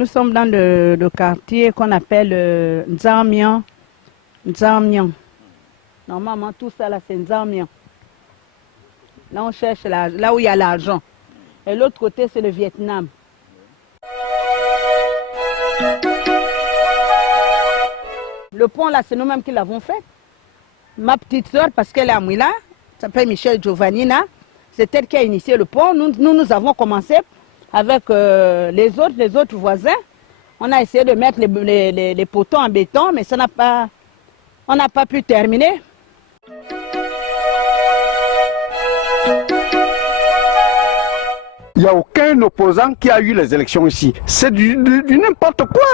Nous sommes dans le quartier qu'on appelle Nzamian. Nzamian. Normalement, tout ça là, c'est Nzamian. Là, on cherche là où il y a l'argent. Et l'autre côté, c'est le Vietnam. Le pont là, c'est nous-mêmes qui l'avons fait. Ma petite soeur, parce qu'elle est à Mouila, s'appelle Michel Giovannina, c'est elle qui a initié le pont. Nous avons commencé avec les autres voisins. On a essayé de mettre les poteaux en béton, mais on n'a pas pu terminer. Il n'y a aucun opposant qui a eu les élections ici. C'est du n'importe quoi.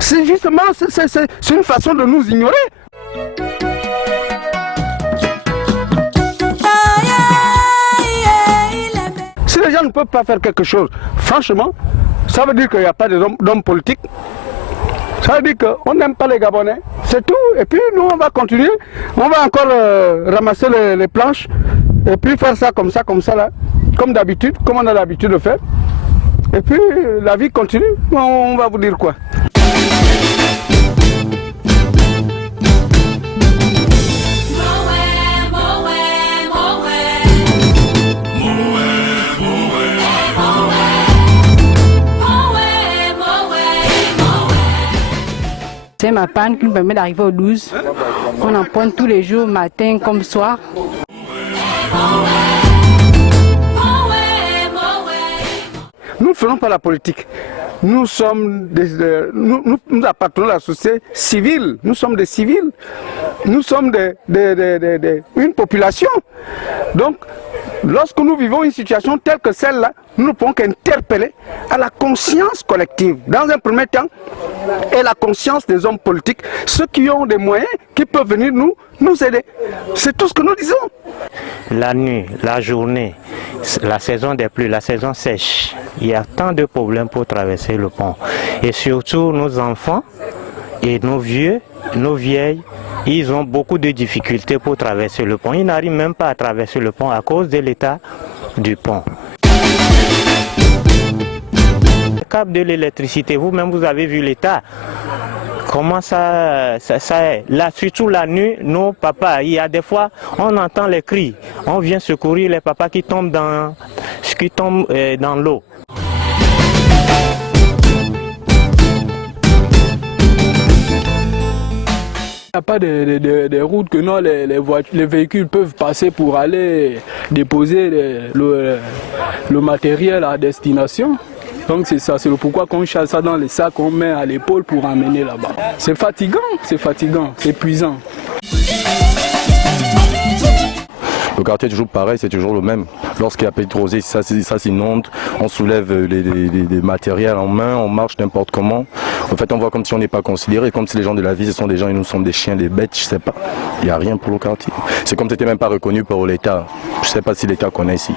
C'est justement, c'est une façon de nous ignorer. Si les gens ne peuvent pas faire quelque chose, franchement, ça veut dire qu'il n'y a pas d'hommes politiques. Ça veut dire qu'on n'aime pas les Gabonais. C'est tout. Et puis nous, on va continuer. On va encore ramasser les planches. Et puis faire ça, là. Comme d'habitude, comme on a l'habitude de faire. Et puis la vie continue. On va vous dire quoi. C'est ma panne qui nous permet d'arriver au 12. On en prend tous les jours, matin comme soir. Nous ne faisons pas la politique. Nous appartenons à la société civile. Nous sommes des civils. Nous sommes une population. Donc, lorsque nous vivons une situation telle que celle-là, nous ne pouvons qu'interpeller à la conscience collective, dans un premier temps, et la conscience des hommes politiques, ceux qui ont des moyens, qui peuvent venir nous aider. C'est tout ce que nous disons. La nuit, la journée, la saison des pluies, la saison sèche, il y a tant de problèmes pour traverser le pont. Et surtout nos enfants et nos vieux, nos vieilles, ils ont beaucoup de difficultés pour traverser le pont. Ils n'arrivent même pas à traverser le pont à cause de l'état du pont. Le câble de l'électricité, vous-même vous avez vu l'état. Comment ça est. Là, surtout la nuit, nos papas, il y a des fois, on entend les cris. On vient secourir les papas qui tombent dans l'eau. Il n'y a pas de routes que non, les véhicules peuvent passer pour aller déposer le matériel à destination. Donc c'est ça, c'est pourquoi qu'on charge ça dans les sacs qu'on met à l'épaule pour emmener là-bas. C'est fatigant, c'est épuisant. Le quartier est toujours pareil, c'est toujours le même. Lorsqu'il y a pétrosé, ça s'inonde, on soulève les matériels en main, on marche n'importe comment. En fait, on voit comme si on n'est pas considéré, comme si les gens de la vie, ce sont des gens et nous sommes des chiens, des bêtes, je sais pas. Il n'y a rien pour le quartier. C'est comme si c'était même pas reconnu par l'État. Je sais pas si l'État connaît ici.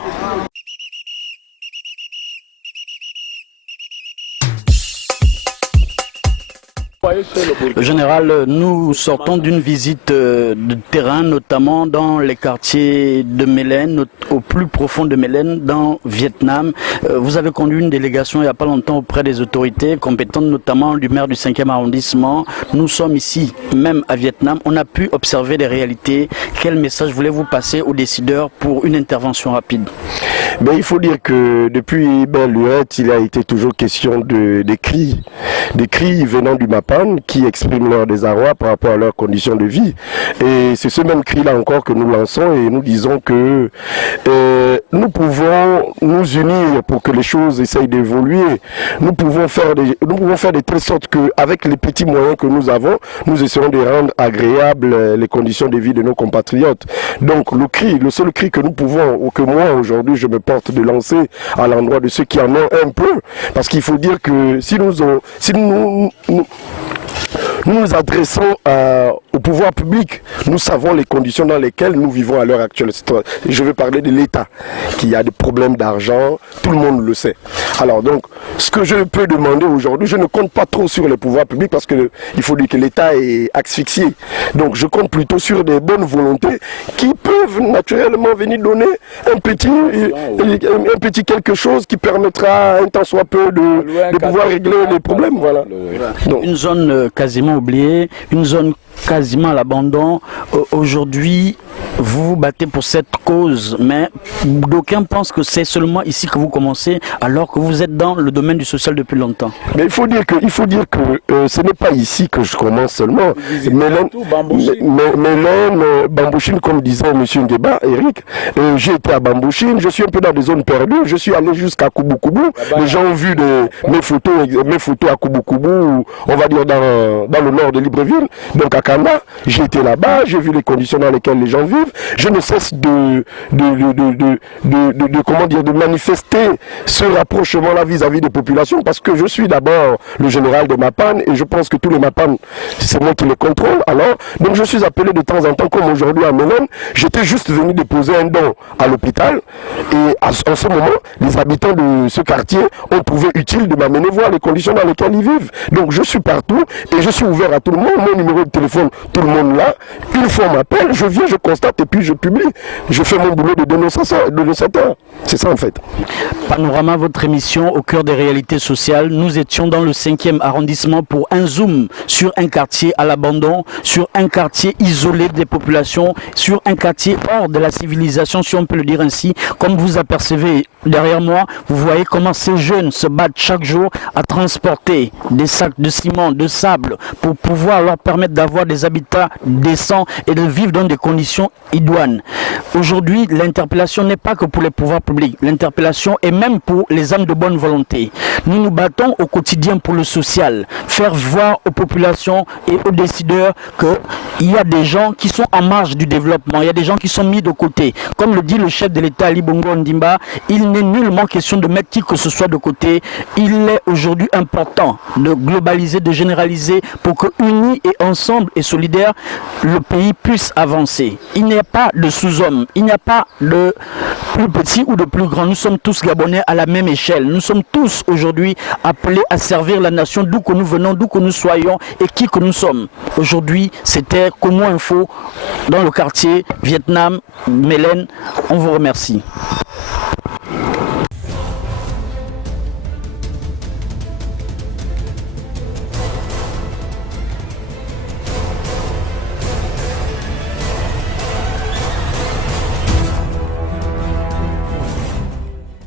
Général, nous sortons d'une visite de terrain, notamment dans les quartiers de Mélène, au plus profond de Mélène, dans le Vietnam. Vous avez conduit une délégation il n'y a pas longtemps auprès des autorités compétentes, notamment du maire du 5e arrondissement. Nous sommes ici, même à Vietnam. On a pu observer les réalités. Quel message voulez-vous passer aux décideurs pour une intervention rapide? Il faut dire que depuis belle lurette, il a été toujours question des cris venant du MAPAN qui expriment leur désarroi par rapport à leurs conditions de vie. Et c'est ce même cri-là encore que nous lançons et nous disons que nous pouvons nous unir pour que les choses essayent d'évoluer. Nous pouvons faire de telle sorte qu'avec les petits moyens que nous avons, nous essayons de rendre agréables les conditions de vie de nos compatriotes. Donc le seul cri que nous pouvons, ou que moi aujourd'hui je me porte de lancer à l'endroit de ceux qui en ont un peu, parce qu'il faut dire que si nous nous adressons au pouvoir public, nous savons les conditions dans lesquelles nous vivons à l'heure actuelle. Je veux parler de l'État, qui a des problèmes d'argent, tout le monde le sait. Alors donc, ce que je peux demander aujourd'hui, je ne compte pas trop sur les pouvoirs publics parce qu'il faut dire que l'État est asphyxié. Donc je compte plutôt sur des bonnes volontés qui peuvent naturellement venir donner un petit quelque chose qui permettra un tant soit peu de pouvoir régler les problèmes. Voilà. Donc, une zone quasiment oubliée, une zone quasiment à l'abandon. Aujourd'hui, vous vous battez pour cette cause, mais d'aucuns pensent que c'est seulement ici que vous commencez, alors que vous êtes dans le domaine du social depuis longtemps. Mais il faut dire que ce n'est pas ici que je commence seulement. Mélène, Bambouchine, comme disait M. Ndeba, Eric, j'ai été à Bambouchine, je suis un peu dans des zones perdues, je suis allé jusqu'à Koubou-Koubou. Les gens ont vu mes photos à Koubou-Koubou, on va dire dans le nord de Libreville, donc à Kanda. J'ai été là-bas, j'ai vu les conditions dans lesquelles les gens vivent. Je ne cesse de manifester ce rapprochement-là vis-à-vis des populations, parce que je suis d'abord le général de Mapan et je pense que tous les Mapan, c'est moi qui les contrôle. Alors, donc je suis appelé de temps en temps, comme aujourd'hui à Mélène. J'étais juste venu déposer un don à l'hôpital et en ce moment, les habitants de ce quartier ont trouvé utile de m'amener voir les conditions dans lesquelles ils vivent. Donc je suis partout et je suis ouvert à tout le monde. Mon numéro de téléphone, tout le monde là. Une fois on m'appelle, je viens, je constate et puis je publie. Je fais mon boulot de dénonçateur. C'est ça en fait. Panorama, votre émission au cœur des réalités sociales. Nous étions dans le 5e arrondissement pour un zoom sur un quartier à l'abandon, sur un quartier isolé des populations, sur un quartier hors de la civilisation, si on peut le dire ainsi. Comme vous apercevez derrière moi, vous voyez comment ces jeunes se battent chaque jour à transporter des sacs de ciment, de sable, pour pouvoir leur permettre d'avoir des habitats décents et de vivre dans des conditions idoines. Aujourd'hui, l'interpellation n'est pas que pour les pouvoirs publics, l'interpellation est même pour les âmes de bonne volonté. Nous nous battons au quotidien pour le social, faire voir aux populations et aux décideurs qu'il y a des gens qui sont en marge du développement, il y a des gens qui sont mis de côté. Comme le dit le chef de l'État Ali Bongo Ondimba, il n'est nullement question de mettre qui que ce soit de côté. Il est aujourd'hui important de globaliser, de généraliser pour que unis et ensemble et solidaires, le pays puisse avancer. Il n'y a pas de sous-homme, il n'y a pas de plus petit ou de plus grand. Nous sommes tous Gabonais à la même échelle. Nous sommes tous aujourd'hui appelés à servir la nation d'où que nous venons, d'où que nous soyons et qui que nous sommes. Aujourd'hui, c'était Como Info dans le quartier Vietnam, Mélène. On vous remercie.